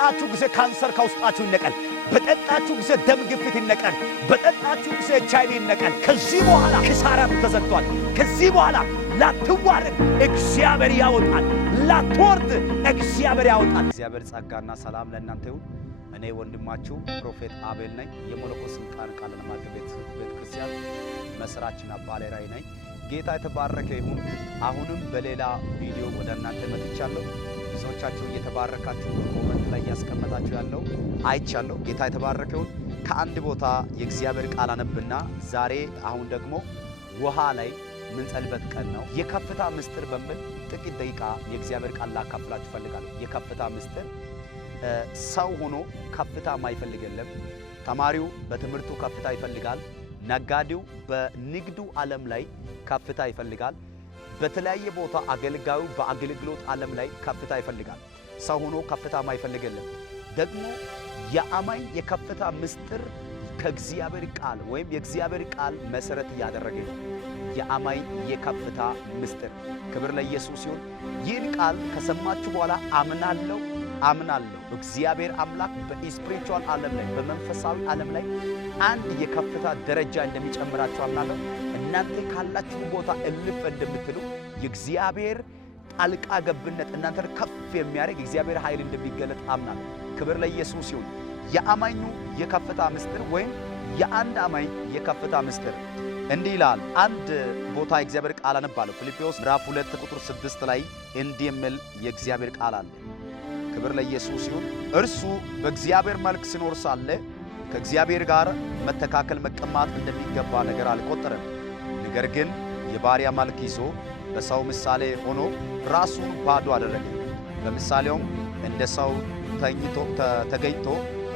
በጠጣችሁ ጊዜ ካንሰር ከውስጣችሁ ይነቀል። በጠጣችሁ ጊዜ ደም ግፊት ይነቀል። በጠጣችሁ ጊዜ HIV ይነቀል። ከዚህ በኋላ ኪሳራ ተዘግቷል። ከዚህ በኋላ ላትዋረድ እግዚአብሔር ያወጣል። ላትወርድ እግዚአብሔር ያወጣል። እግዚአብሔር ጸጋና ሰላም ለእናንተ ይሁን። እኔ ወንድማችሁ ፕሮፌት አቤል ነኝ። የመለኮት ስልጣን ቃል ለማድረግ ቤተክርስቲያን መስራችና ባለራዕይ ነኝ። ጌታ የተባረከ ይሁን። አሁንም በሌላ ቪዲዮ ወደ እናንተ መጥቻለሁ። ብዙዎቻችሁ እየተባረካችሁ ኮሜንት ላይ ያስቀመጣችሁ ያለው አይቻለሁ። ጌታ የተባረከ ይሁን። ከአንድ ቦታ የእግዚአብሔር ቃል አነብና ዛሬ አሁን ደግሞ ውሃ ላይ ምንጸልበት ቀን ነው። የከፍታ ምስጢር በሚል ጥቂት ደቂቃ የእግዚአብሔር ቃል ላካፍላችሁ ፈልጋለሁ። የከፍታ ምስጢር ሰው ሆኖ ከፍታ ማይፈልግ የለም። ተማሪው በትምህርቱ ከፍታ ይፈልጋል። ነጋዴው በንግዱ ዓለም ላይ ከፍታ ይፈልጋል። በተለያየ ቦታ አገልጋዩ በአገልግሎት ዓለም ላይ ከፍታ ይፈልጋል። ሰው ሆኖ ከፍታ ማይፈልግ የለም። ደግሞ የአማኝ የከፍታ ምስጢር ከእግዚአብሔር ቃል ወይም የእግዚአብሔር ቃል መሰረት ያደረገ ነው። የአማኝ የከፍታ ምስጢር ክብር ለኢየሱስ ይሁን። ይህን ቃል ከሰማችሁ በኋላ አምናለሁ እግዚአብሔር አምላክ በስፒሪቹዋል ዓለም ላይ በመንፈሳዊ ዓለም ላይ አንድ የከፍታ ደረጃ እንደሚጨምራችሁ አምናለሁ። እናንተ ካላችሁ ቦታ እልፍ እንደምትሉ የእግዚአብሔር ጣልቃ ገብነት እናንተን ከፍ የሚያደርግ የእግዚአብሔር ኃይል እንደሚገለጥ አምናለሁ። ክብር ለኢየሱስ ይሁን። የአማኙ የከፍታ ምስጢር ወይም የአንድ አማኝ የከፍታ ምስጢር እንዲህ ይላል። አንድ ቦታ የእግዚአብሔር ቃል አነባለሁ። ፊልጵስዩስ ምዕራፍ 2 ቁጥር 6 ላይ እንዲህ የሚል የእግዚአብሔር ቃል አለ። ክብር ለኢየሱስ ይሁን። እርሱ በእግዚአብሔር መልክ ሲኖር ሳለ ከእግዚአብሔር ጋር መተካከል መቀማት እንደሚገባ ነገር አልቆጠረም። ነገር ግን የባሪያ መልክ ይዞ በሰው ምሳሌ ሆኖ ራሱን ባዶ አደረገ። በምሳሌውም እንደ ሰው ተገኝቶ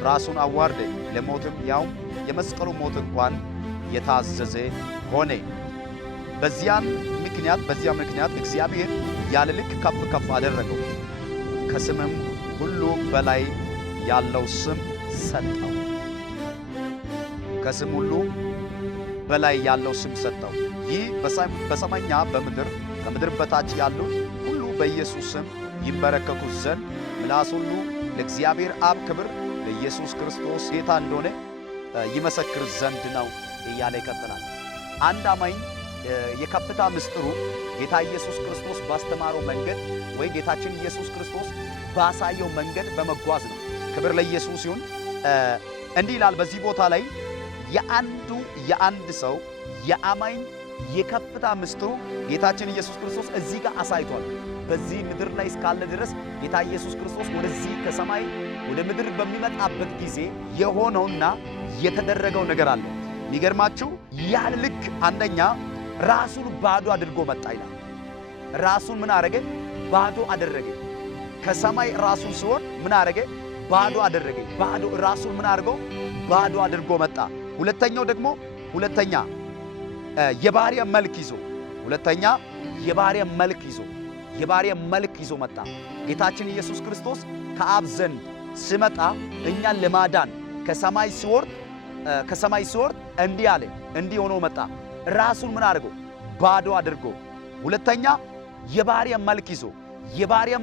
ራሱን አዋረደ፣ ለሞትም ያውም የመስቀሉ ሞት እንኳን የታዘዘ ሆነ። በዚያ ምክንያት እግዚአብሔር ያለ ልክ ከፍ ከፍ አደረገው፣ ከስምም ሁሉ በላይ ያለው ስም ሰጠው። ከስም ሁሉ በላይ ያለው ስም ሰጠው። ይህ በሰማይና በምድር ከምድር በታች ያሉት ሁሉ በኢየሱስ ስም ይንበረከኩ ዘንድ ምላስ ሁሉ ለእግዚአብሔር አብ ክብር ለኢየሱስ ክርስቶስ ጌታ እንደሆነ ይመሰክር ዘንድ ነው እያለ ይቀጥላል። አንድ አማኝ የከፍታ ምስጢሩ ጌታ ኢየሱስ ክርስቶስ ባስተማረው መንገድ ወይ ጌታችን ኢየሱስ ክርስቶስ ባሳየው መንገድ በመጓዝ ነው። ክብር ለኢየሱስ ይሁን። እንዲህ ይላል በዚህ ቦታ ላይ የአንድ ሰው የአማኝ የከፍታ ምስጢሩ ጌታችን ኢየሱስ ክርስቶስ እዚህ ጋር አሳይቷል። በዚህ ምድር ላይ እስካለ ድረስ ጌታ ኢየሱስ ክርስቶስ ወደዚህ ከሰማይ ወደ ምድር በሚመጣበት ጊዜ የሆነውና የተደረገው ነገር አለ። የሚገርማችሁ ያለ ልክ አንደኛ ራሱን ባዶ አድርጎ መጣ ይላል። ራሱን ምን አረገ? ባዶ አደረገ። ከሰማይ ራሱን ሲሆን ምን አረገ? ባዶ አደረገ። ራሱን ምን አድርጎ? ባዶ አድርጎ መጣ። ሁለተኛ የባሪያ መልክ ይዞ መጣ። ጌታችን ኢየሱስ ክርስቶስ ከአብ ዘንድ ሲመጣ እኛን ለማዳን ከሰማይ ሲወርድ እንዲህ አለ፣ እንዲህ ሆኖ መጣ። ራሱን ምን አድርጎ? ባዶ አድርጎ። ሁለተኛ የባሪያ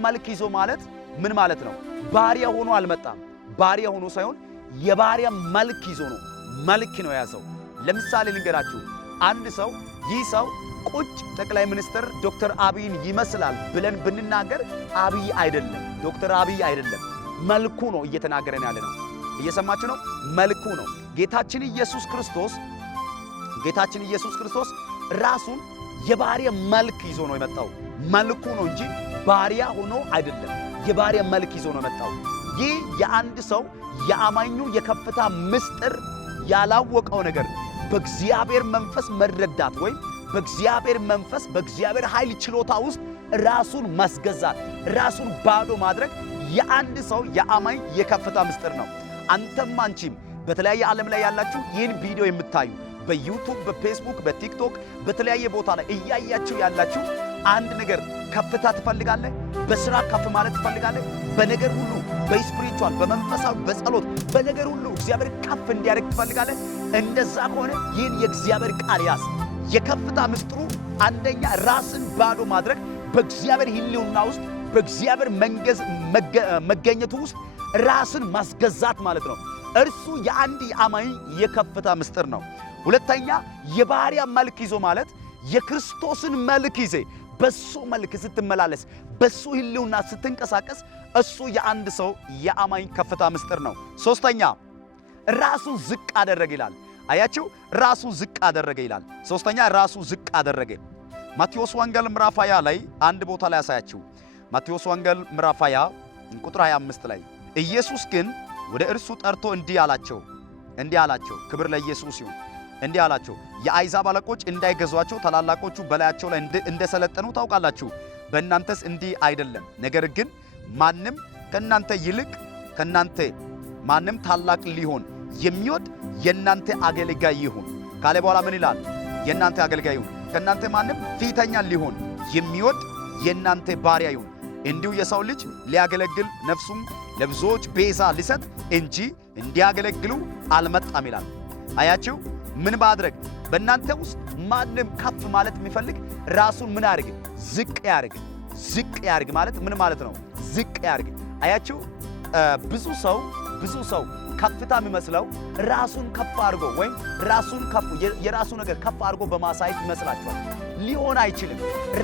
መልክ ይዞ ማለት ምን ማለት ነው? ባሪያ ሆኖ አልመጣም። ባሪያ ሆኖ ሳይሆን የባሪያ መልክ ይዞ ነው። መልክ ነው ያዘው። ለምሳሌ ልንገራችሁ። አንድ ሰው ይህ ሰው ቁጭ ጠቅላይ ሚኒስትር ዶክተር አብይን ይመስላል ብለን ብንናገር አብይ አይደለም፣ ዶክተር አብይ አይደለም። መልኩ ነው እየተናገረን ያለ ነው። እየሰማችሁ ነው? መልኩ ነው። ጌታችን ኢየሱስ ክርስቶስ ራሱን የባሪያ መልክ ይዞ ነው የመጣው። መልኩ ነው እንጂ ባሪያ ሆኖ አይደለም። የባሪያ መልክ ይዞ ነው የመጣው። ይህ የአንድ ሰው የአማኙ የከፍታ ምስጢር ያላወቀው ነገር በእግዚአብሔር መንፈስ መረዳት ወይም በእግዚአብሔር መንፈስ በእግዚአብሔር ኃይል ችሎታ ውስጥ ራሱን ማስገዛት፣ ራሱን ባዶ ማድረግ የአንድ ሰው የአማኝ የከፍታ ምስጢር ነው። አንተም አንቺም በተለያየ ዓለም ላይ ያላችሁ ይህን ቪዲዮ የምታዩ በዩቱብ፣ በፌስቡክ፣ በቲክቶክ በተለያየ ቦታ ላይ እያያችሁ ያላችሁ አንድ ነገር ከፍታ ትፈልጋለህ? በስራ ከፍ ማለት ትፈልጋለህ? በነገር ሁሉ በስፒሪቹዋል በመንፈሳዊ በጸሎት በነገር ሁሉ እግዚአብሔር ከፍ እንዲያደርግ ትፈልጋለህ? እንደዛ ከሆነ ይህን የእግዚአብሔር ቃል ያዝ። የከፍታ ምስጢሩ አንደኛ ራስን ባዶ ማድረግ፣ በእግዚአብሔር ሕልውና ውስጥ በእግዚአብሔር መገኘቱ ውስጥ ራስን ማስገዛት ማለት ነው። እርሱ የአንድ አማኝ የከፍታ ምስጢር ነው። ሁለተኛ የባሪያ መልክ ይዞ ማለት የክርስቶስን መልክ ይዘ በሱ መልክ ስትመላለስ በሱ ህልውና ስትንቀሳቀስ እሱ የአንድ ሰው የአማኝ ከፍታ ምስጢር ነው። ሶስተኛ ራሱን ዝቅ አደረገ ይላል። አያችሁ ራሱን ዝቅ አደረገ ይላል። ሶስተኛ ራሱን ዝቅ አደረገ። ማቴዎስ ወንጌል ምዕራፍ 20 ላይ አንድ ቦታ ላይ ያሳያችሁ። ማቴዎስ ወንጌል ምዕራፍ 20 ቁጥር 25 ላይ ኢየሱስ ግን ወደ እርሱ ጠርቶ እንዲህ አላቸው፣ ክብር ለኢየሱስ ይሁን። እንዲህ አላቸው፣ የአሕዛብ አለቆች እንዳይገዟቸው ታላላቆቹ በላያቸው ላይ እንደሰለጠኑ ታውቃላችሁ። በእናንተስ እንዲህ አይደለም። ነገር ግን ማንም ከእናንተ ይልቅ ማንም ታላቅ ሊሆን የሚወድ የእናንተ አገልጋይ ይሁን ካለ በኋላ ምን ይላል? የእናንተ አገልጋይ ይሁን። ከእናንተ ማንም ፊተኛ ሊሆን የሚወድ የእናንተ ባሪያ ይሁን። እንዲሁ የሰው ልጅ ሊያገለግል ነፍሱም ለብዙዎች ቤዛ ሊሰጥ እንጂ እንዲያገለግሉ አልመጣም ይላል። አያችሁ ምን ማድረግ? በእናንተ ውስጥ ማንም ከፍ ማለት የሚፈልግ ራሱን ምን ያርግ? ዝቅ ያርግ። ዝቅ ያርግ ማለት ምን ማለት ነው? ዝቅ ያርግ። አያችሁ ብዙ ሰው ከፍታ የሚመስለው ራሱን ከፍ አድርጎ ወይም የራሱ ነገር ከፍ አድርጎ በማሳየት ይመስላችኋል። ሊሆን አይችልም።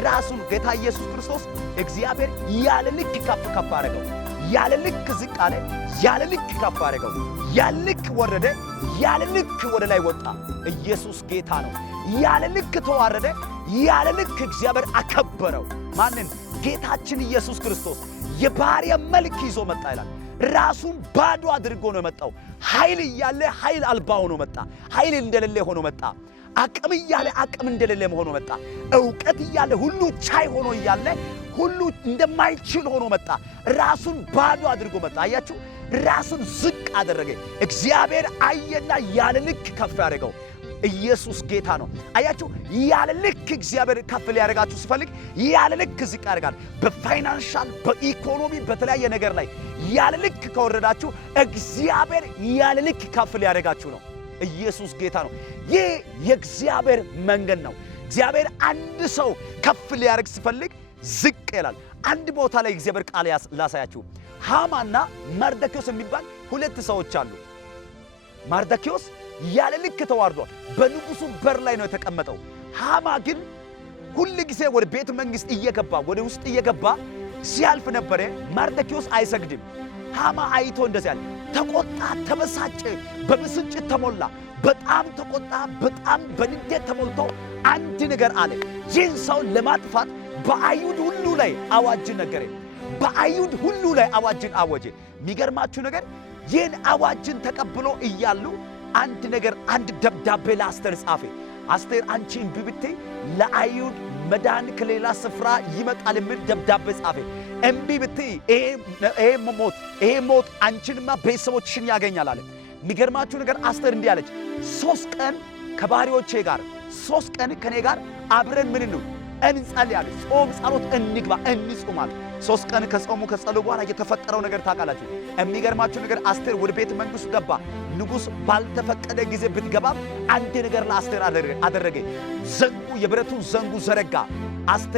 ራሱን ጌታ ኢየሱስ ክርስቶስ እግዚአብሔር ያለ ልክ ከፍ አደረገው። ያለ ልክ ዝቅ አለ፣ ያለ ልክ ከፍ አደረገው። ያለ ልክ ወረደ፣ ያለ ልክ ወደ ላይ ወጣ። ኢየሱስ ጌታ ነው። ያለ ልክ ተዋረደ፣ ያለ ልክ እግዚአብሔር አከበረው። ማንን? ጌታችን ኢየሱስ ክርስቶስ የባሪያ መልክ ይዞ መጣ ይላል። ራሱን ባዶ አድርጎ ነው የመጣው። ኃይል እያለ ኃይል አልባ ሆኖ መጣ። ኃይል እንደሌለ ሆኖ መጣ። አቅም እያለ አቅም እንደሌለ ሆኖ መጣ። ዕውቀት እያለ ሁሉ ቻይ ሆኖ እያለ ሁሉ እንደማይችል ሆኖ መጣ። ራሱን ባዶ አድርጎ መጣ። አያችሁ ራሱን ዝቅ አደረገ። እግዚአብሔር አየና ያለ ልክ ከፍ ያደረገው። ኢየሱስ ጌታ ነው። አያችሁ ያለ ልክ እግዚአብሔር ከፍ ሊያደርጋችሁ ሲፈልግ ያለ ልክ ዝቅ ያደርጋል። በፋይናንሻል በኢኮኖሚ በተለያየ ነገር ላይ ያለ ልክ ከወረዳችሁ እግዚአብሔር ያለ ልክ ከፍ ሊያደርጋችሁ ነው። ኢየሱስ ጌታ ነው። ይህ የእግዚአብሔር መንገድ ነው። እግዚአብሔር አንድ ሰው ከፍ ሊያደርግ ሲፈልግ ዝቅ ይላል። አንድ ቦታ ላይ እግዚአብሔር ቃል ላሳያችሁ። ሃማና መርደኪዮስ የሚባል ሁለት ሰዎች አሉ። መርደኪዮስ ያለ ልክ ተዋርዷል። በንጉሱ በር ላይ ነው የተቀመጠው። ሃማ ግን ሁሉ ጊዜ ወደ ቤተ መንግሥት እየገባ ወደ ውስጥ እየገባ ሲያልፍ ነበረ። መርደኪዮስ አይሰግድም። ሃማ አይቶ እንደዚህ አለ። ተቆጣ፣ ተበሳጨ፣ በብስጭት ተሞላ። በጣም ተቆጣ። በጣም በንዴት ተሞልቶ አንድ ነገር አለ። ይህን ሰው ለማጥፋት በአይሁድ ሁሉ ላይ አዋጅ ነገረ። በአይሁድ ሁሉ ላይ አዋጅን አወጀ። የሚገርማችሁ ነገር ይህን አዋጅን ተቀብሎ እያሉ አንድ ደብዳቤ ለአስቴር ጻፈ። አስቴር አንቺ እምቢ ብትይ ለአይሁድ መዳን ከሌላ ስፍራ ይመጣል የሚል ደብዳቤ ጻፈ። እምቢ ብትይ ይሄ ሞት አንቺንማ ቤተሰቦችሽን ያገኛል አለ። የሚገርማችሁ ነገር አስቴር እንዲህ አለች፣ 3 ቀን ከባሪዎቼ ጋር 3 ቀን ከኔ ጋር አብረን ምን ነው እንጸልያለን፣ ጾም ጸሎት እንግባ እንጹማል። 3 ቀን ከጾሙ ከጸሎቱ በኋላ የተፈጠረው ነገር ታውቃላችሁ። የሚገርማችሁ ነገር አስቴር ወደ ቤተ መንግሥት ገባ። ንጉሥ ባልተፈቀደ ጊዜ ብትገባም አንድ ነገር ለአስቴር አደረገ። የብረቱን ዘንጉ ዘረጋ።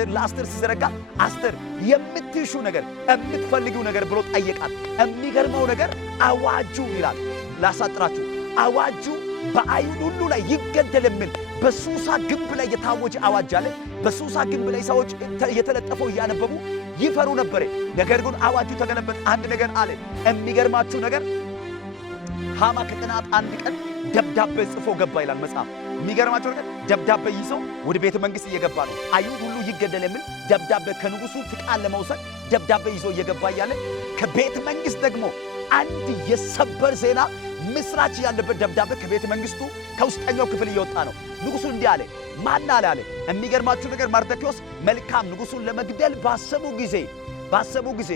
ለአስቴር ሲዘረጋ አስቴር የምትሹ ነገር የምትፈልጊው ነገር ብሎ ጠየቃት። የሚገርመው ነገር አዋጁ ይላል ላሳጥራችሁ። አዋጁ በአይሁድ ሁሉ ላይ ይገደል የሚል በሱሳ ግንብ ላይ የታወጀ አዋጅ አለ። በሱሳ ግንብ ላይ ሰዎች የተለጠፈው እያነበቡ ይፈሩ ነበር። ነገር ግን አዋጁ ተገለበጠ። አንድ ነገር አለ። የሚገርማችሁ ነገር ሃማ ከቀናት አንድ ቀን ደብዳቤ ጽፎ ገባ ይላል መጽሐፍ። የሚገርማችሁ ነገር ደብዳቤ ይዞ ወደ ቤተ መንግሥት እየገባ ነው። አይሁድ ሁሉ ይገደል የሚል ደብዳቤ ከንጉሱ ፍቃድ ለመውሰድ ደብዳቤ ይዞ እየገባ እያለ ከቤተ መንግሥት ደግሞ አንድ የሰበር ዜና ምስራች ያለበት ደብዳቤ ከቤተ መንግሥቱ ከውስጠኛው ክፍል እየወጣ ነው። ንጉሡ እንዲህ አለ። ማን አለ? የሚገርማችሁ ነገር መርደኪዮስ መልካም ንጉሡን ለመግደል ባሰቡ ጊዜ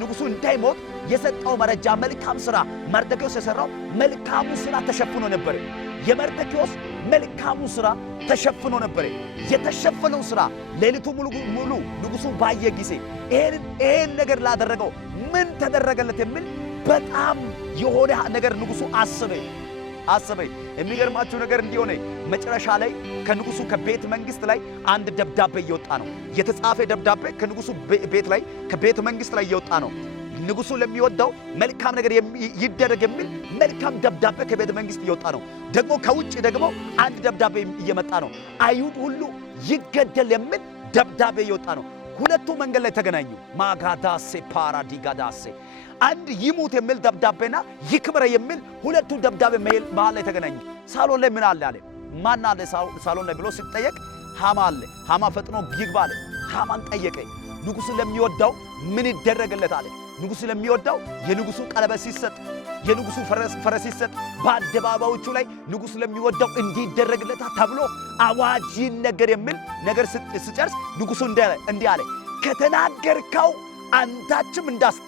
ንጉሡ እንዳይሞት የሰጠው መረጃ መልካም ሥራ መርደኪዮስ የሠራው መልካሙ ሥራ ተሸፍኖ ነበር። የመርደኪዮስ መልካሙ ሥራ ተሸፍኖ ነበር። የተሸፈነው ሥራ ሌሊቱ ሙሉ ንጉሡ ባየ ጊዜ ይሄን ነገር ላደረገው ምን ተደረገለት የሚል በጣም የሆነ ነገር ንጉሡ አሰበ። አሰበኝ። የሚገርማችሁ ነገር እንዲሆነ መጨረሻ ላይ ከንጉሱ ከቤተ መንግስት ላይ አንድ ደብዳቤ እየወጣ ነው። የተጻፈ ደብዳቤ ከንጉሱ ቤት ላይ ከቤተ መንግስት ላይ እየወጣ ነው። ንጉሱ ለሚወደው መልካም ነገር ይደረግ የሚል መልካም ደብዳቤ ከቤተ መንግስት እየወጣ ነው። ደግሞ ከውጭ ደግሞ አንድ ደብዳቤ እየመጣ ነው። አይሁድ ሁሉ ይገደል የሚል ደብዳቤ እየወጣ ነው። ሁለቱ መንገድ ላይ ተገናኙ። ማጋዳሴ ፓራዲጋዳሴ አንድ ይሙት የሚል ደብዳቤና ይክብረ የሚል ሁለቱ ደብዳቤ መሃል ላይ ተገናኙ። ሳሎን ላይ ምን አለ አለ። ማን አለ ሳሎን ላይ ብሎ ሲጠየቅ ሃማ አለ። ሃማ ፈጥኖ ይግባ አለ። ሃማን ጠየቀ። ንጉሱ ለሚወደው ምን ይደረግለት አለ። ንጉሱ ለሚወደው የንጉሱ ቀለበት ሲሰጥ፣ የንጉሱ ፈረስ ሲሰጥ፣ በአደባባዮቹ ላይ ንጉሱ ለሚወደው እንዲደረግለት ተብሎ አዋጅ ይነገር የሚል ነገር ሲጨርስ ንጉሱ እንዲህ አለ፣ ከተናገርከው አንዳችም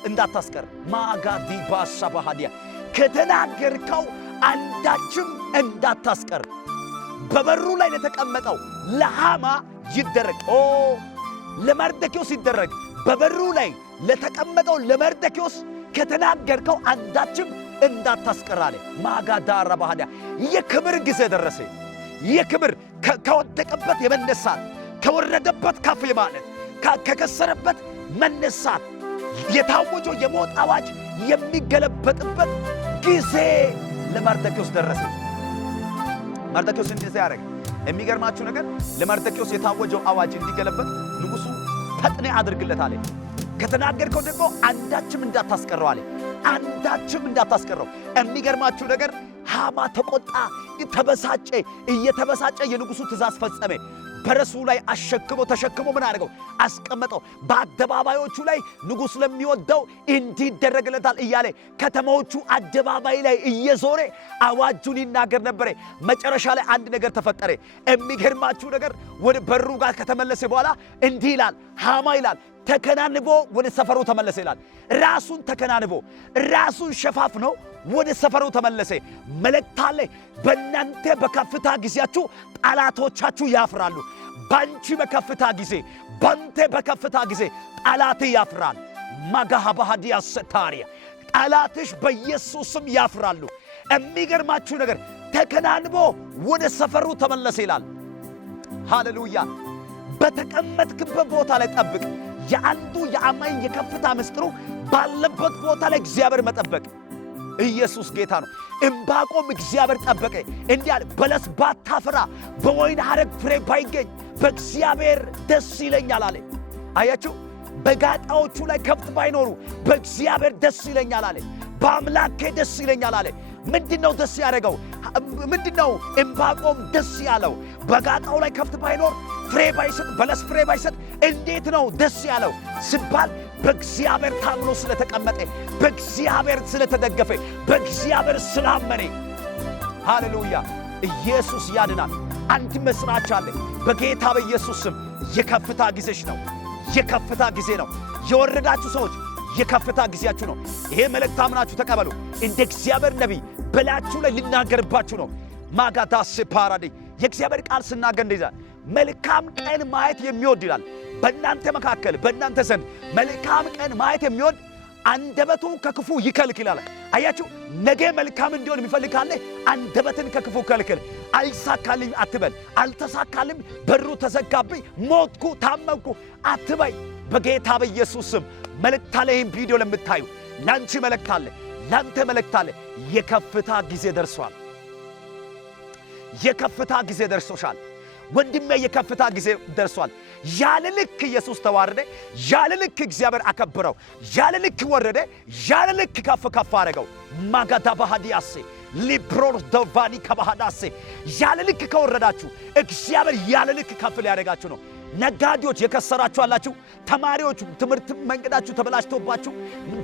እንዳታስቀር። ማጋዲ ባሻባሃዲያ ከተናገርከው አንዳችም እንዳታስቀር በበሩ ላይ ለተቀመጠው ለሃማ ይደረግ። ለመርደኪዮስ ይደረግ። በበሩ ላይ ለተቀመጠው ለመርደኪዮስ ከተናገርከው አንዳችም እንዳታስቀር አለ። ማጋዳራ ባህዲያ የክብር ጊዜ ደረሰ። የክብር ከወደቀበት የመነሳት ከወረደበት ከፍ ማለት ከከሰረበት መነሳት የታወጀው የሞት አዋጅ የሚገለበጥበት ጊዜ ለመርደኪዮስ ደረሰ። መርደኪዮስ እንዲህ ያደረገ የሚገርማችሁ ነገር ለመርደኪዮስ የታወጀው አዋጅ እንዲገለበጥ ንጉሱ ፈጥኔ አድርግለት አለ። ከተናገርከው ደግሞ አንዳችም እንዳታስቀረው አለ። አንዳችም እንዳታስቀረው። የሚገርማችሁ ነገር ሃማ ተቆጣ፣ ተበሳጨ። እየተበሳጨ የንጉሱ ትእዛዝ ፈጸመ። በረሱ ላይ ተሸክሞ ምን አደረገው? አስቀመጠው። በአደባባዮቹ ላይ ንጉሥ ለሚወደው እንዲደረግለታል እያለ ከተማዎቹ አደባባይ ላይ እየዞረ አዋጁን ይናገር ነበረ። መጨረሻ ላይ አንድ ነገር ተፈጠረ። የሚገርማችሁ ነገር ወደ በሩ ጋር ከተመለሰ በኋላ እንዲህ ይላል ሃማ ይላል፣ ተከናንቦ ወደ ሰፈሩ ተመለሰ ይላል። ራሱን ተከናንቦ ራሱን ሸፋፍኖ ወደ ሰፈሩ ተመለሰ። መልእክት አለ። በእናንተ በከፍታ ጊዜያችሁ ጠላቶቻችሁ ያፍራሉ። ባንቺ በከፍታ ጊዜ፣ ባንተ በከፍታ ጊዜ ጠላት ያፍራል። ማጋሃባሃዲያ ሰታሪያ ጠላትሽ በኢየሱስም ያፍራሉ። የሚገርማችሁ ነገር ተከናንቦ ወደ ሰፈሩ ተመለሰ ይላል። ሃሌሉያ። በተቀመጥክበት ቦታ ላይ ጠብቅ። የአንዱ የአማኝ የከፍታ ምስጢሩ ባለበት ቦታ ላይ እግዚአብሔር መጠበቅ። ኢየሱስ ጌታ ነው። ዕንባቆም እግዚአብሔር ጠበቀ። እንዲህ አለ፣ በለስ ባታፈራ በወይን ሐረግ ፍሬ ባይገኝ በእግዚአብሔር ደስ ይለኛል አለ። አያችሁ፣ በጋጣዎቹ ላይ ከብት ባይኖሩ በእግዚአብሔር ደስ ይለኛል አለ። በአምላኬ ደስ ይለኛል አለ። ምንድነው ደስ ያደረገው? ምንድነው ዕንባቆም ደስ ያለው? በጋጣው ላይ ከብት ባይኖር ፍሬ ባይሰጥ፣ በለስ ፍሬ ባይሰጥ እንዴት ነው ደስ ያለው ሲባል በእግዚአብሔር ታምኖ ስለተቀመጠ፣ በእግዚአብሔር ስለተደገፈ፣ በእግዚአብሔር ስላመነ። ሃሌሉያ። ኢየሱስ ያድናል። አንድ መስራች አለ። በጌታ በኢየሱስ ስም የከፍታ ጊዜሽ ነው። የከፍታ ጊዜ ነው። የወረዳችሁ ሰዎች የከፍታ ጊዜያችሁ ነው። ይሄ መልእክት አምናችሁ ተቀበሉ። እንደ እግዚአብሔር ነቢይ በላችሁ ላይ ሊናገርባችሁ ነው። ማጋዳስ ፓራዲ የእግዚአብሔር ቃል ስናገር እንደዛ መልካም ቀን ማየት የሚወድ ይላል። በእናንተ መካከል በእናንተ ዘንድ መልካም ቀን ማየት የሚወድ አንደበቱ ከክፉ ይከልክላል። አያችሁ፣ ነገ መልካም እንዲሆን የሚፈልግ ካለ አንደበትን ከክፉ ከልክል። አልሳካልኝ አትበል። አልተሳካልም፣ በሩ ተዘጋብኝ፣ ሞትኩ፣ ታመምኩ አትበይ። በጌታ በኢየሱስ ስም መልእክት አለ። ይህን ቪዲዮ ለምታዩ ላንቺ መልእክት አለ፣ ላንተ መልእክት አለ። የከፍታ ጊዜ ደርሷል። የከፍታ ጊዜ ደርሶሻል ወንድሜ። የከፍታ ጊዜ ደርሷል። ያለ ልክ ኢየሱስ ተዋረደ። ያለ ልክ እግዚአብሔር አከበረው። ያለ ልክ ወረደ። ያለ ልክ ከፍ አረገው። ማጋዳ ባህዲያሴ ሊብሮር ዶቫኒ ከባሃዳሴ ያለ ልክ ከወረዳችሁ እግዚአብሔር ያለ ልክ ከፍ ሊያደርጋችሁ ነው። ነጋዴዎች የከሰራችሁ አላችሁ። ተማሪዎች ትምህርት መንገዳችሁ ተበላሽቶባችሁ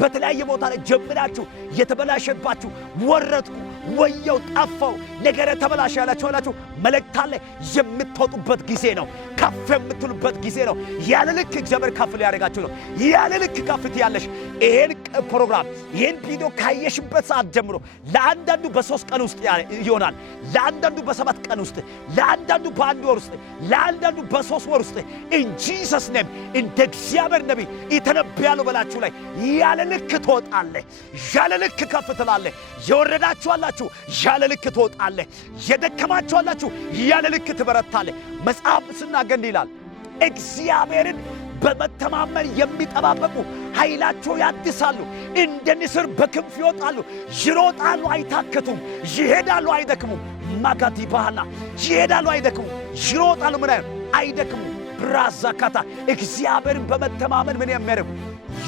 በተለያየ ቦታ ላይ ጀምራችሁ የተበላሸባችሁ ወረድኩ፣ ወየው፣ ጠፋው፣ ነገረ ተበላሽ ያላችሁ አላችሁ። መልእክት አለ። የምትወጡበት ጊዜ ነው። ከፍ የምትሉበት ጊዜ ነው። ያለ ልክ እግዚአብሔር ከፍ ሊያደርጋችሁ ነው። ያለ ልክ ከፍት ያለሽ ይሄን ፕሮግራም ይሄን ቪዲዮ ካየሽበት ሰዓት ጀምሮ ለአንዳንዱ በ3 ቀን ውስጥ ይሆናል፣ ለአንዳንዱ በ7 ቀን ውስጥ፣ ለአንዳንዱ በ1 ወር ውስጥ፣ ለአንዳንዱ በ3 ወር ውስጥ ኢንጂሰስ ኔም እንደ እግዚአብሔር ነቢይ ይተነብያለሁ በላችሁ ላይ ያለ ልክ ትወጣለህ፣ ያለ ልክ ከፍ ትላለህ። የወረዳችሁ አላችሁ አላችሁ ያለ ልክ ትወጣለህ። የደከማችሁ አላችሁ ያለ ልክ ትበረታለህ። መጽሐፍ ሲናገር ይላል እግዚአብሔርን በመተማመን የሚጠባበቁ ኃይላቸው ያድሳሉ፣ እንደ ንስር በክንፍ ይወጣሉ፣ ይሮጣሉ አይታክቱም፣ ይሄዳሉ አይደክሙም። ማጋዲ ባህላ ይሄዳሉ አይደክሙም፣ ይሮጣሉ ምን አይደክሙም። ብራዛካታ እግዚአብሔርን በመተማመን ምን የሚያደርጉ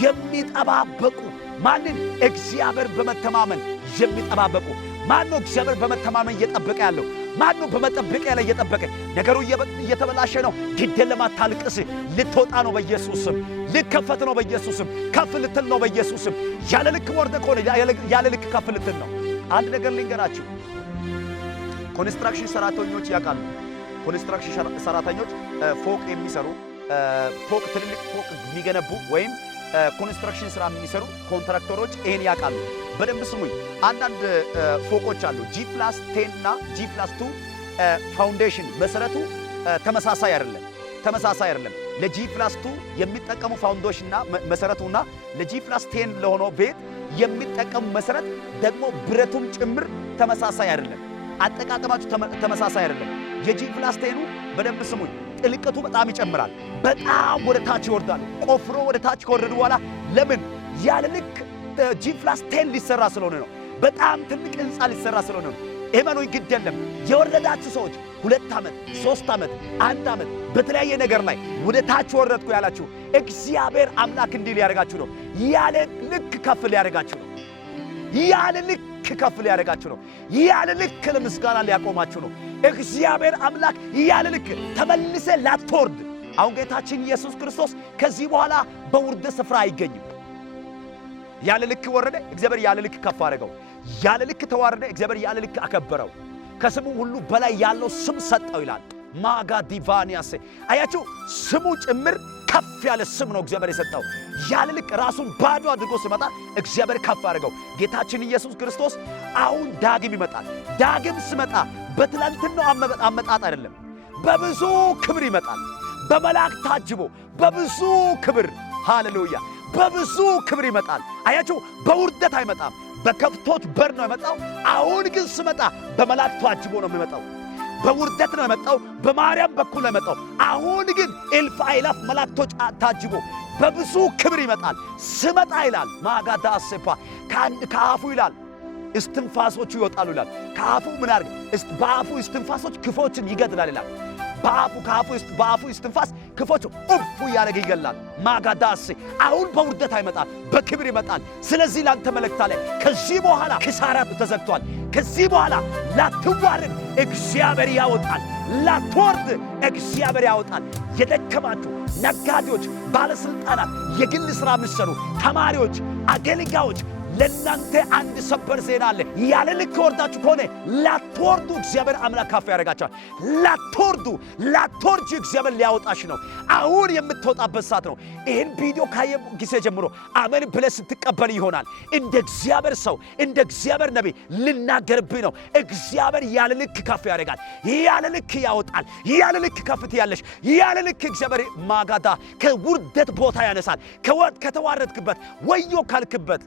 የሚጠባበቁ ማንን? እግዚአብሔር በመተማመን የሚጠባበቁ ማን ነው? እግዚአብሔር በመተማመን እየጠበቀ ያለው ማን ነው? በመጠበቂያ ላይ እየጠበቀ ነገሩ እየተበላሸ ነው። ግዴን ለማታልቅስ ልትወጣ ነው በኢየሱስ ስም። ልከፈት ነው በኢየሱስ ስም። ከፍ ልትል ነው በኢየሱስ ስም። ያለ ልክ ወርደ ከሆነ ያለ ልክ ከፍ ልትል ነው። አንድ ነገር ልንገራችሁ፣ ኮንስትራክሽን ሰራተኞች ያውቃሉ። ኮንስትራክሽን ሰራተኞች ፎቅ የሚሰሩ ፎቅ ትልልቅ ፎቅ የሚገነቡ ወይም ኮንስትራክሽን ስራ የሚሰሩ ኮንትራክተሮች ይሄን ያውቃሉ። በደንብ ስሙኝ። አንዳንድ ፎቆች አሉ G+10 እና G+2 ፋውንዴሽን መሰረቱ ተመሳሳይ አይደለም። ለG+2 የሚጠቀሙ ፋውንዴሽንና መሰረቱና ለG+10 ለሆነው ቤት የሚጠቀሙ መሰረት ደግሞ ብረቱም ጭምር ተመሳሳይ አይደለም። አጠቃቀማችሁ ተመሳሳይ አይደለም። የG+10ኑ በደንብ ስሙኝ፣ ጥልቀቱ በጣም ይጨምራል። በጣም ወደ ታች ይወርዳሉ። ቆፍሮ ወደ ታች ከወረዱ በኋላ ለምን? ያለ ልክ G+10 ሊሰራ ስለሆነ ነው። በጣም ትልቅ ህንፃ ሊሰራ ስለሆነ ነው። እመኑኝ፣ ግድ የለም የወረዳችሁ ሰዎች 2 ዓመት 3 ዓመት 1 ዓመት በተለያየ ነገር ላይ ወደ ታች ወረድኩ ያላችሁ እግዚአብሔር አምላክ እንዲህ ሊያደርጋችሁ ነው። ያለ ልክ ከፍ ሊያደርጋችሁ ነው። ያለ ልክ ከፍ ሊያደርጋችሁ ነው። ያለ ልክ ለምስጋና ሊያቆማችሁ ነው። እግዚአብሔር አምላክ ያለ ልክ ተመልሰ ላትወርድ። አሁን ጌታችን ኢየሱስ ክርስቶስ ከዚህ በኋላ በውርደት ስፍራ አይገኝም። ያለ ልክ ወረደ፣ እግዚአብሔር ያለ ልክ ከፍ አደረገው። ያለ ልክ ተዋረደ፣ እግዚአብሔር ያለ ልክ አከበረው። ከስሙ ሁሉ በላይ ያለው ስም ሰጠው ይላል። ማጋ ዲቫኒያሴ አያችሁ፣ ስሙ ጭምር ከፍ ያለ ስም ነው እግዚአብሔር የሰጠው። ያለ ልክ ራሱን ባዶ አድርጎ ሲመጣ እግዚአብሔር ከፍ አደረገው። ጌታችን ኢየሱስ ክርስቶስ አሁን ዳግም ይመጣል። ዳግም ሲመጣ በትላንትናው አመጣጥ አይደለም፣ በብዙ ክብር ይመጣል። በመላእክት ታጅቦ በብዙ ክብር፣ ሃሌሉያ፣ በብዙ ክብር ይመጣል። አያችሁ፣ በውርደት አይመጣም። በከብቶች በር ነው የመጣው። አሁን ግን ሲመጣ በመላእክት ታጅቦ ነው የሚመጣው። በውርደት ነው የመጣው። በማርያም በኩል ነው የመጣው። አሁን ግን እልፍ አእላፍ መላእክቶች ታጅቦ በብዙ ክብር ይመጣል። ስመጣ ይላል ማጋዳ አሰፋ ከአፉ ይላል እስትንፋሶቹ ይወጣሉ ይላል። ከአፉ ምን አድርግ? በአፉ እስትንፋሶች ክፎችን ይገድላል ይላል። በአፉ እስትንፋስ ክፎች ኡፍ ያደረገ ይገላል። ማጋዳሴ አሁን በውርደት አይመጣም፣ በክብር ይመጣል። ስለዚህ ላንተ መልእክት አለ። ከዚህ በኋላ ክሳራ ተዘግቷል። ከዚህ በኋላ ላትዋረድ እግዚአብሔር ያወጣል። ላትወርድ እግዚአብሔር ያወጣል። የደከማችሁ ነጋዴዎች፣ ባለስልጣናት፣ የግል ሥራ የምትሰሩ ተማሪዎች፣ አገልጋዮች ለእናንተ አንድ ሰበር ዜና አለ። ያለ ልክ ወርዳችሁ ከሆነ ላትወርዱ እግዚአብሔር አምላክ ከፍ ያደርጋችኋል። ላትወርጂ እግዚአብሔር ሊያወጣሽ ነው። አሁን የምትወጣበት ሰዓት ነው። ይህን ቪዲዮ ካየ ጊዜ ጀምሮ አሜን ብለህ ስትቀበል ይሆናል። እንደ እግዚአብሔር ሰው እንደ እግዚአብሔር ነቢይ ልናገርብህ ነው። እግዚአብሔር ያለ ልክ ከፍ ያደርጋል። ያለ ልክ ያወጣል። ያለ ልክ ከፍት ያለሽ ያለ ልክ እግዚአብሔር ማጋዳ ከውርደት ቦታ ያነሳል። ከተዋረድክበት ወዮ ካልክበት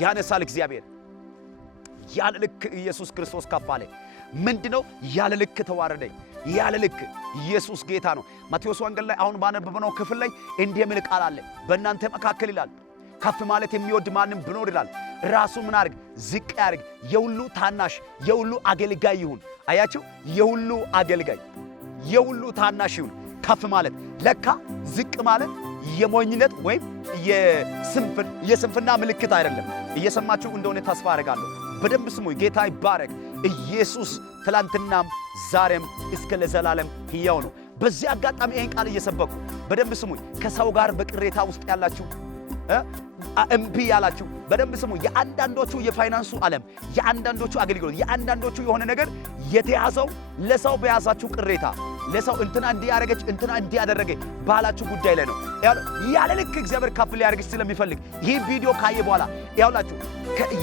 ያነሳል እግዚአብሔር። ያለ ልክ ኢየሱስ ክርስቶስ ከፍ አለ። ምንድነው? ያለ ልክ ተዋረደ። ያለ ልክ ኢየሱስ ጌታ ነው። ማቴዎስ ወንጌል ላይ አሁን ባነበብነው ክፍል ላይ እንዲህ የሚል ቃል አለ። በእናንተ መካከል ይላል ከፍ ማለት የሚወድ ማንም ብኖር ይላል ራሱ ምን አድርግ? ዝቅ ያድርግ። የሁሉ ታናሽ የሁሉ አገልጋይ ይሁን። አያችሁ፣ የሁሉ አገልጋይ የሁሉ ታናሽ ይሁን። ከፍ ማለት ለካ ዝቅ ማለት የሞኝነት ወይም የስንፍና ምልክት አይደለም። እየሰማችሁ እንደሆነ ተስፋ አደርጋለሁ። በደንብ ስሙ። ጌታ ይባረክ። ኢየሱስ ትላንትናም ዛሬም እስከ ለዘላለም ሕያው ነው። በዚህ አጋጣሚ ይህን ቃል እየሰበኩ በደንብ ስሙኝ። ከሰው ጋር በቅሬታ ውስጥ ያላችሁ እምቢ ያላችሁ በደንብ ስሙ። የአንዳንዶቹ የፋይናንሱ ዓለም፣ የአንዳንዶቹ አገልግሎት፣ የአንዳንዶቹ የሆነ ነገር የተያዘው ለሰው በያዛችሁ ቅሬታ፣ ለሰው እንትና እንዲያረገች እንትና እንዲያደረገ ባላችሁ ጉዳይ ላይ ነው። ያለ ልክ እግዚአብሔር ከፍ ሊያደርግሽ ስለሚፈልግ ይህ ቪዲዮ ካየ በኋላ ያውላችሁ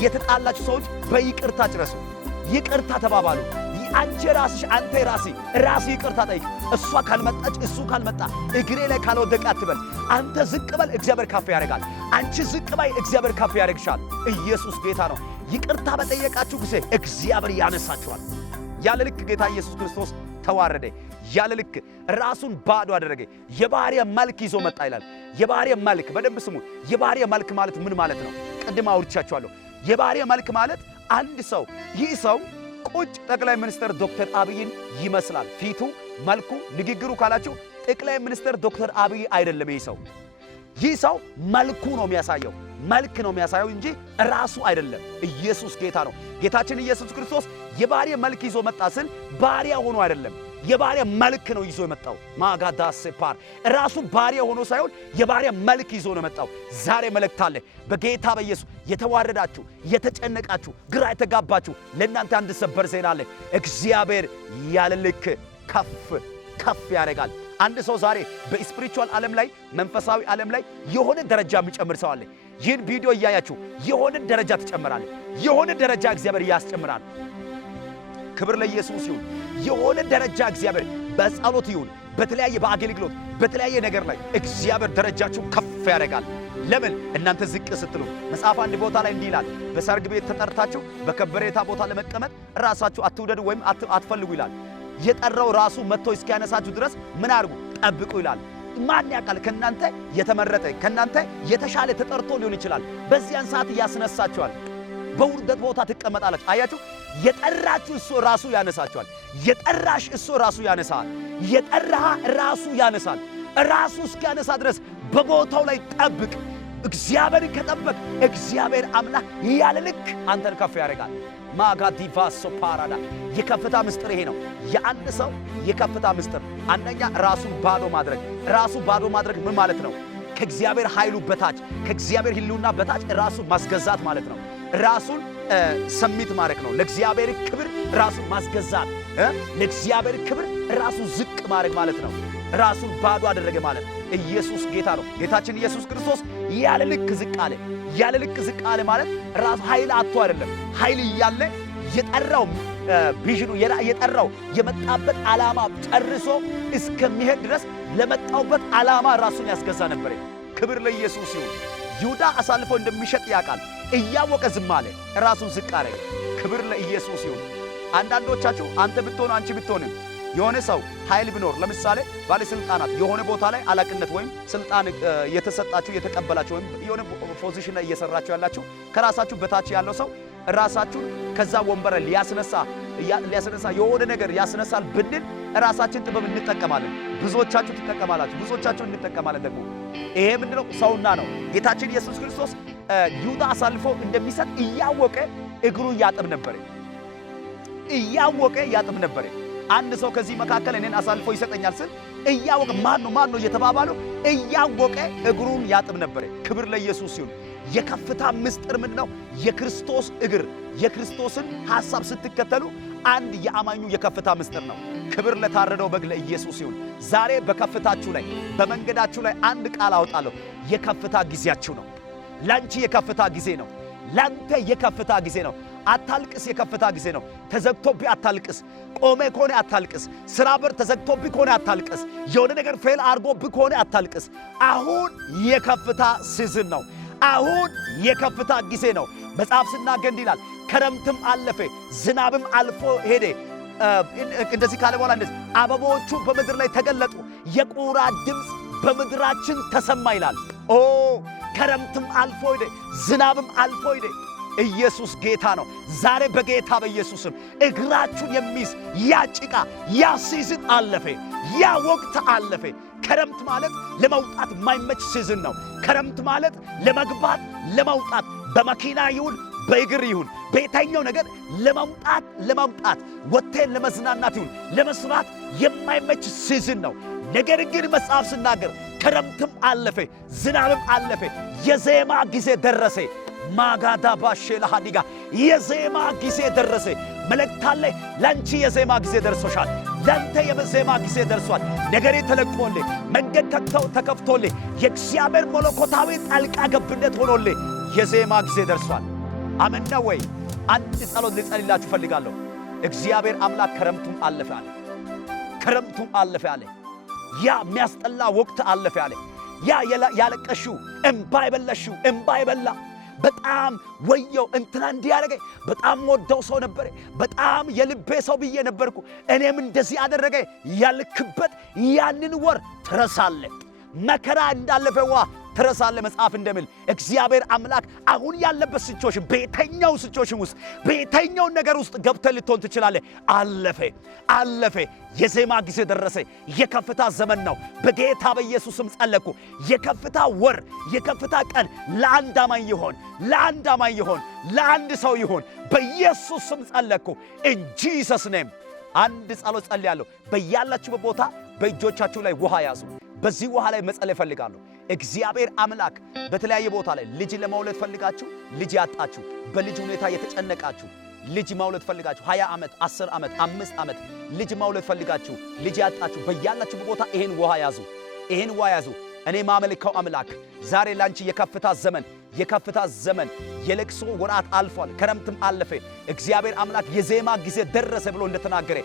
የተጣላችሁ ሰዎች በይቅርታ ጭረሱ። ይቅርታ ተባባሉ። አንቺ ራስሽ አንተ ራስህ ይቅርታ ጠይቅ። እሷ ካልመጣች እሱ ካልመጣ እግሬ ላይ ካልወደቀ አትበል። አንተ ዝቅ በል፣ እግዚአብሔር ከፍ ያደርጋል። አንቺ ዝቅ በይ፣ እግዚአብሔር ከፍ ያደርግሻል። ኢየሱስ ጌታ ነው። ይቅርታ በጠየቃችሁ ጊዜ እግዚአብሔር ያነሳችኋል። ያለ ልክ ጌታ ኢየሱስ ክርስቶስ ተዋረደ። ያለ ልክ ራሱን ባዶ አደረገ። የባሪያ መልክ ይዞ መጣ ይላል። የባሪያ መልክ በደንብ ስሙ። የባሪያ መልክ ማለት ምን ማለት ነው? ቅድም አውርቻችኋለሁ። የባሪያ መልክ ማለት አንድ ሰው ይህ ሰው ቁጭ ጠቅላይ ሚኒስትር ዶክተር አብይን ይመስላል። ፊቱ፣ መልኩ፣ ንግግሩ ካላችሁ ጠቅላይ ሚኒስትር ዶክተር አብይ አይደለም። ይህ ሰው መልኩ ነው የሚያሳየው፣ መልክ ነው የሚያሳየው እንጂ ራሱ አይደለም። ኢየሱስ ጌታ ነው። ጌታችን ኢየሱስ ክርስቶስ የባሪያ መልክ ይዞ መጣ ስል ባሪያ ሆኖ አይደለም፣ የባሪያ መልክ ነው ይዞ የመጣው። ማጋዳሴ ፓር ራሱ ባሪያ ሆኖ ሳይሆን የባሪያ መልክ ይዞ ነው የመጣው። ዛሬ መልእክት አለ በጌታ በኢየሱስ። የተዋረዳችሁ፣ የተጨነቃችሁ፣ ግራ የተጋባችሁ ለእናንተ አንድ ሰበር ዜና አለ። እግዚአብሔር ያለ ልክ ከፍ ያደርጋል። አንድ ሰው ዛሬ በስፒሪቹዋል ዓለም ላይ መንፈሳዊ ዓለም ላይ የሆነ ደረጃ የሚጨምር ሰው አለ። ይህን ቪዲዮ እያያችሁ የሆነ ደረጃ ትጨምራለህ። የሆነ ደረጃ እግዚአብሔር ያስጨምራል። ክብር ለኢየሱስ ይሁን። የሆነ ደረጃ እግዚአብሔር በጸሎት ይሁን፣ በተለያየ በአገልግሎት በተለያየ ነገር ላይ እግዚአብሔር ደረጃችሁ ከፍ ያደርጋል። ለምን? እናንተ ዝቅ ስትሉ። መጽሐፍ አንድ ቦታ ላይ እንዲህ ይላል፣ በሰርግ ቤት ተጠርታችሁ በከበሬታ ቦታ ለመቀመጥ ራሳችሁ አትውደዱ ወይም አትፈልጉ ይላል። የጠራው ራሱ መጥቶ እስኪያነሳችሁ ድረስ ምን አድርጉ? ጠብቁ ይላል። ማን ያውቃል? ከናንተ የተመረጠ ከናንተ የተሻለ ተጠርቶ ሊሆን ይችላል። በዚያን ሰዓት ያስነሳችኋል። በውርደት ቦታ ትቀመጣላችሁ። አያችሁ? የጠራችሁ እሱ ራሱ ያነሳችኋል። የጠራሽ እሱ ራሱ ያነሳል። የጠራህ ራሱ ያነሳል። ራሱ እስኪያነሳ ድረስ በቦታው ላይ ጠብቅ። እግዚአብሔርን ከጠበቅ እግዚአብሔር አምላክ ያለ ልክ አንተን ከፍ ያደርጋል። ማጋዲቫሶ ፓራዳ የከፍታ ምስጢር ይሄ ነው። የአንድ ሰው የከፍታ ምስጢር አንደኛ ራሱን ባዶ ማድረግ። ራሱ ባዶ ማድረግ ምን ማለት ነው? ከእግዚአብሔር ኃይሉ በታች ከእግዚአብሔር ሕልውና በታች ራሱን ማስገዛት ማለት ነው። ራሱን ሰሚት ማድረግ ነው። ለእግዚአብሔር ክብር ራሱን ማስገዛት፣ ለእግዚአብሔር ክብር ራሱን ዝቅ ማድረግ ማለት ነው። ራሱን ባዶ አደረገ ማለት ኢየሱስ ጌታ ነው። ጌታችን ኢየሱስ ክርስቶስ ያለ ልክ ዝቅ አለ። ያለ ልክ ዝቅ አለ ማለት ራሱ ኃይል አጥቶ አይደለም። ኃይል እያለ የጠራው ቪዥኑ የጠራው የመጣበት ዓላማ ጨርሶ እስከሚሄድ ድረስ ለመጣውበት ዓላማ ራሱን ያስገዛ ነበር። ክብር ለኢየሱስ ይሁን። ይሁዳ አሳልፎ እንደሚሸጥ ያውቃል። እያወቀ ዝም አለ፣ ራሱን ዝቅ አለ። ክብር ለኢየሱስ ይሁን። አንዳንዶቻችሁ አንተ ብትሆኑ አንቺ ብትሆንም የሆነ ሰው ኃይል ቢኖር ለምሳሌ ባለስልጣናት የሆነ ቦታ ላይ አላቅነት ወይም ስልጣን የተሰጣችሁ የተቀበላችሁ ወይም የሆነ ፖዚሽን ላይ እየሰራችሁ ያላችሁ ከራሳችሁ በታች ያለው ሰው ራሳችሁን ከዛ ወንበር ሊያስነሳ የሆነ ነገር ያስነሳል ብንል ራሳችን ጥበብ እንጠቀማለን። ብዙዎቻችሁ ትጠቀማላችሁ፣ ብዙዎቻችሁ እንጠቀማለን። ደግሞ ይሄ ምንድነው? ሰውና ነው። ጌታችን ኢየሱስ ክርስቶስ ይሁዳ አሳልፎ እንደሚሰጥ እያወቀ እግሩ ያጥብ ነበር። እያወቀ ያጥብ ነበር። አንድ ሰው ከዚህ መካከል እኔን አሳልፎ ይሰጠኛል ስል እያወቀ ማን ነው እየተባባሉ እያወቀ እግሩን ያጥብ ነበር። ክብር ለኢየሱስ ይሁን። የከፍታ ምስጢር ምን ነው? የክርስቶስ እግር የክርስቶስን ሐሳብ ስትከተሉ አንድ የአማኙ የከፍታ ምስጢር ነው። ክብር ለታረደው በግ ለኢየሱስ ይሁን። ዛሬ በከፍታችሁ ላይ በመንገዳችሁ ላይ አንድ ቃል አውጣለሁ። የከፍታ ጊዜያችሁ ነው። ላንቺ የከፍታ ጊዜ ነው። ላንተ የከፍታ ጊዜ ነው። አታልቅስ። የከፍታ ጊዜ ነው። ተዘግቶብህ አታልቅስ። ቆሜ ከሆነ አታልቅስ። ስራ በር ተዘግቶብህ ከሆነ አታልቅስ። የሆነ ነገር ፌል አድርጎብህ ከሆነ አታልቅስ። አሁን የከፍታ ሲዝን ነው። አሁን የከፍታ ጊዜ ነው። መጽሐፍ ሲናገር እንዲህ ይላል፣ ክረምትም አለፈ ዝናብም አልፎ ሄደ። እንደዚህ ካለ በኋላ እንደዚህ አበቦቹ በምድር ላይ ተገለጡ፣ የቁራ ድምፅ በምድራችን ተሰማ ይላል። ኦ ክረምትም አልፎ ሄደ ዝናብም አልፎ ሄደ። ኢየሱስ ጌታ ነው። ዛሬ በጌታ በኢየሱስም እግራችሁን የሚይዝ ያ ጭቃ ያ ሲዝን አለፈ፣ ያ ወቅት አለፈ። ክረምት ማለት ለመውጣት የማይመች ሲዝን ነው። ክረምት ማለት ለመግባት ለመውጣት በመኪና ይሁን በእግር ይሁን በየትኛው ነገር ለመውጣት ወጥተን ለመዝናናት ይሁን ለመስራት የማይመች ሲዝን ነው። ነገር ግን መጽሐፍ ሲናገር ክረምትም አለፈ ዝናብም አለፈ፣ የዜማ ጊዜ ደረሰ። ማጋዳ ባሼላ ሃዲጋ የዜማ ጊዜ ደረሰ። መልእክት አለ። ላንቺ የዜማ ጊዜ ደርሶሻል። ላንተ የዜማ ጊዜ ደርሷል። ነገሬ ተለቆልህ፣ መንገድ ተከፍቶልህ፣ የእግዚአብሔር መለኮታዊ ጣልቃ ገብነት ሆኖልህ የዜማ ጊዜ ደርሷል። አሜን ነው ወይ? አንድ ጸሎት ልጸልይላችሁ ፈልጋለሁ። እግዚአብሔር አምላክ ክረምቱም አለፈ አለ። ክረምቱም አለፈ አለ። ያ የሚያስጠላ ወቅት አለፈ አለ። ያ ያለቀሽው እምባ የበላሽው እምባ የበላ በጣም ወየው እንትና እንዲያደርገኝ በጣም ወደው ሰው ነበር፣ በጣም የልቤ ሰው ብዬ ነበርኩ፣ እኔም እንደዚህ አደረገ ያልክበት ያንን ወር ትረሳለህ። መከራ እንዳለፈዋ ትረሳለህ። መጽሐፍ እንደሚል እግዚአብሔር አምላክ አሁን ያለበት ሲቹዌሽን በየትኛው ሲቹዌሽን ውስጥ በየትኛው ነገር ውስጥ ገብተህ ልትሆን ትችላለህ። አለፈ። የዜማ ጊዜ ደረሰ። የከፍታ ዘመን ነው። በጌታ በኢየሱስም ጸለይኩ። የከፍታ ወር የከፍታ ቀን ለአንድ አማኝ ይሆን፣ ለአንድ ሰው ይሆን በኢየሱስም ጸለይኩ። ኢን ጂሰስ ኔም አንድ ጸሎት ጸልያለሁ። በያላችሁበት ቦታ በእጆቻችሁ ላይ ውሃ ያዙ። በዚህ ውሃ ላይ መጸለይ ፈልጋለሁ። እግዚአብሔር አምላክ በተለያየ ቦታ ላይ ልጅ ለመውለድ ፈልጋችሁ ልጅ ያጣችሁ፣ በልጅ ሁኔታ የተጨነቃችሁ፣ ልጅ መውለድ ፈልጋችሁ 20 ዓመት 10 ዓመት 5 ዓመት ልጅ መውለድ ፈልጋችሁ ልጅ ያጣችሁ፣ በያላችሁ ቦታ ይሄን ውሃ ያዙ። እኔ ማመልከው አምላክ ዛሬ ላንቺ የከፍታ ዘመን የለቅሶ ወራት አልፏል፣ ክረምትም አለፈ። እግዚአብሔር አምላክ የዜማ ጊዜ ደረሰ ብሎ እንደተናገረ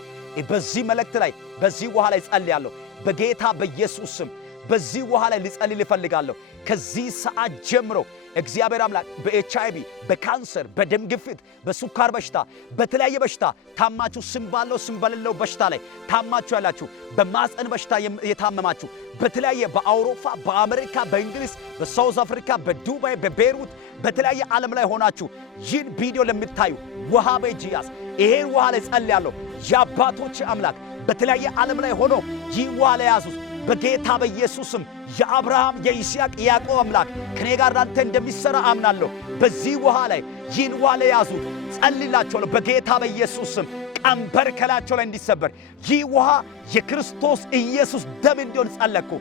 በዚህ መልእክት ላይ በዚህ ውሃ ላይ ጸልያለሁ። በጌታ በኢየሱስ ስም በዚህ ውሃ ላይ ልጸልይ እፈልጋለሁ። ከዚህ ሰዓት ጀምሮ እግዚአብሔር አምላክ በኤችአይቪ፣ በካንሰር፣ በደም ግፊት፣ በሱካር በሽታ፣ በተለያየ በሽታ ታማችሁ ስም ባለው ስም በሌለው በሽታ ላይ ታማችሁ ያላችሁ፣ በማፀን በሽታ የታመማችሁ በተለያየ በአውሮፓ፣ በአሜሪካ፣ በእንግሊዝ፣ በሳውዝ አፍሪካ፣ በዱባይ፣ በቤይሩት በተለያየ ዓለም ላይ ሆናችሁ ይህን ቪዲዮ ለምታዩ ውሃ በእጅያስ ይሄን ውሃ ላይ ጸልያለሁ። የአባቶች አምላክ በተለያየ ዓለም ላይ ሆኖ ይህን ውሃ ላይ ያዙት በጌታ በኢየሱስም። የአብርሃም የይስሐቅ የያዕቆብ አምላክ ከኔ ጋር አንተ እንደሚሠራ አምናለሁ። በዚህ ውሃ ላይ ይህን ውሃ ላይ ያዙት ጸልላቸዋለሁ በጌታ በኢየሱስም። ቀንበር ከላቸው ላይ እንዲሰበር ይህ ውሃ የክርስቶስ ኢየሱስ ደም እንዲሆን ጸለይኩ።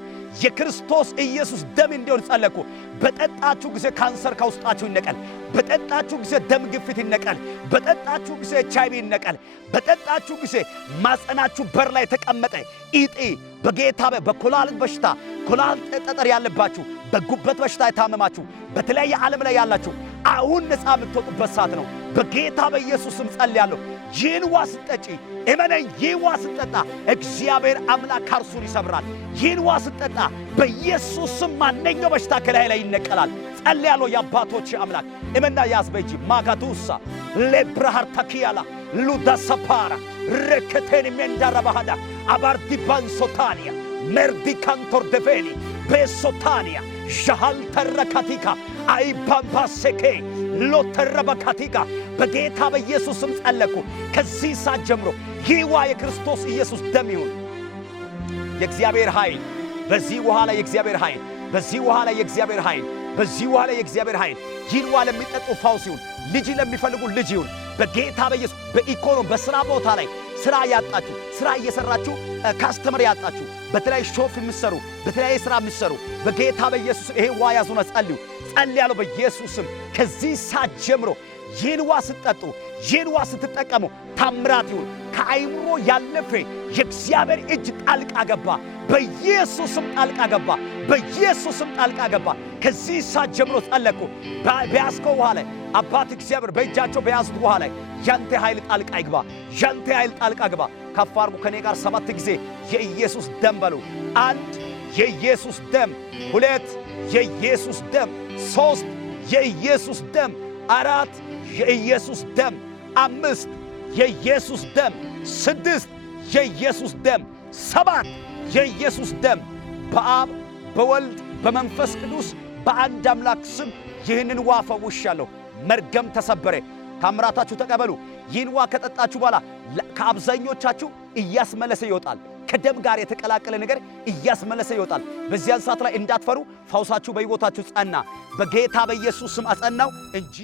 የክርስቶስ ኢየሱስ ደም እንዲሆን ጸለይኩ። በጠጣችሁ ጊዜ ካንሰር ከውስጣችሁ ይነቀል። በጠጣችሁ ጊዜ ደም ግፊት ይነቀል። በጠጣችሁ ጊዜ ኤችአይቪ ይነቀል። በጠጣችሁ ጊዜ ማጸናችሁ በር ላይ ተቀመጠ ኢጢ በጌታ በኩላሊት በሽታ ኩላሊት ጠጠር ያለባችሁ፣ በጉበት በሽታ የታመማችሁ በተለያየ ዓለም ላይ ያላችሁ አሁን ነፃ የምትወጡበት ሰዓት ነው። በጌታ በኢየሱስም ጸልያለሁ። ይህን ውሃ ስትጠጪ እመነኝ፣ ይህን ውሃ ስትጠጣ እግዚአብሔር አምላክ ካርሱን ይሰብራል። ይህን ውሃ ስትጠጣ በኢየሱስም ማንኛው በሽታ ከላይ ላይ ይነቀላል። ጸልያለሁ። የአባቶች አምላክ እመና ያዝ በእጅ ማጋዱሳ ለብራሃር ተኪያላ ሉዳ ሰፓራ ረከቴን ሜንዳራ ባህዳ አባርዲ ባንሶታንያ መርዲ ካንቶር ደቬኒ ቤሶታንያ ዣሃል ተረካቲካ አይባምባሴኬ ሎተረበካቲካ በጌታ በኢየሱስም ጸለይኩ። ከዚህ ሰዓት ጀምሮ ይህ ውሃ የክርስቶስ ኢየሱስ ደም ይሁን። የእግዚአብሔር ኃይል በዚህ ውሃ ላይ የእግዚአብሔር ኃይል በዚህ ውሃ ላይ የእግዚአብሔር ኃይል በዚህ ውሃ ላይ የእግዚአብሔር ኃይል ይህን ውሃ ለሚጠጡ ፈውስ ይሁን። ልጅ ለሚፈልጉ ልጅ ይሁን በጌታ በኢየሱስ። በኢኮኖሚ በሥራ ቦታ ላይ ሥራ ያጣችሁ ሥራ እየሠራችሁ ካስተመር ያጣችሁ በተለያየ ሾፍ የምትሠሩ በተለያየ ሥራ የምትሠሩ በጌታ በኢየሱስ ይሄ ውሃ ያዙና ጸልያለሁ በኢየሱስም። ከዚህ ሰዓት ጀምሮ ይህን ውሃ ስትጠጡ ይህን ውሃ ስትጠቀሙ ታምራት ይሁን። ከአይምሮ ያለፈ የእግዚአብሔር እጅ ጣልቃ ገባ። በኢየሱስም ጣልቃ ገባ። በኢየሱስም ጣልቃ ገባ። ከዚህ ሰዓት ጀምሮ ጸለይኩ። በያዝከው ውሃ ላይ አባት እግዚአብሔር በእጃቸው በያዙት ውሃ ላይ ያንተ ኃይል ጣልቃ ይግባ። ያንተ ኃይል ጣልቃ ግባ። ከፍ አድርጉ ከኔ ጋር 7 ጊዜ የኢየሱስ ደም በሉ። 1 የኢየሱስ ደም፣ 2 የኢየሱስ ደም፣ 3 የኢየሱስ ደም፣ 4 የኢየሱስ ደም፣ 5 የኢየሱስ ደም፣ 6 የኢየሱስ ደም፣ 7 የኢየሱስ ደም። በአብ በወልድ በመንፈስ ቅዱስ በአንድ አምላክ ስም ይህንን ውሃ ፈውሻለሁ። መርገም ተሰበረ። ታምራታችሁ ተቀበሉ። ይህን ውሃ ከጠጣችሁ በኋላ ከአብዛኞቻችሁ እያስመለሰ ይወጣል። ከደም ጋር የተቀላቀለ ነገር እያስመለሰ ይወጣል። በዚያን ሰዓት ላይ እንዳትፈሩ። ፈውሳችሁ በሕይወታችሁ ጸና። በጌታ በኢየሱስ ስም አጸናው እንጂ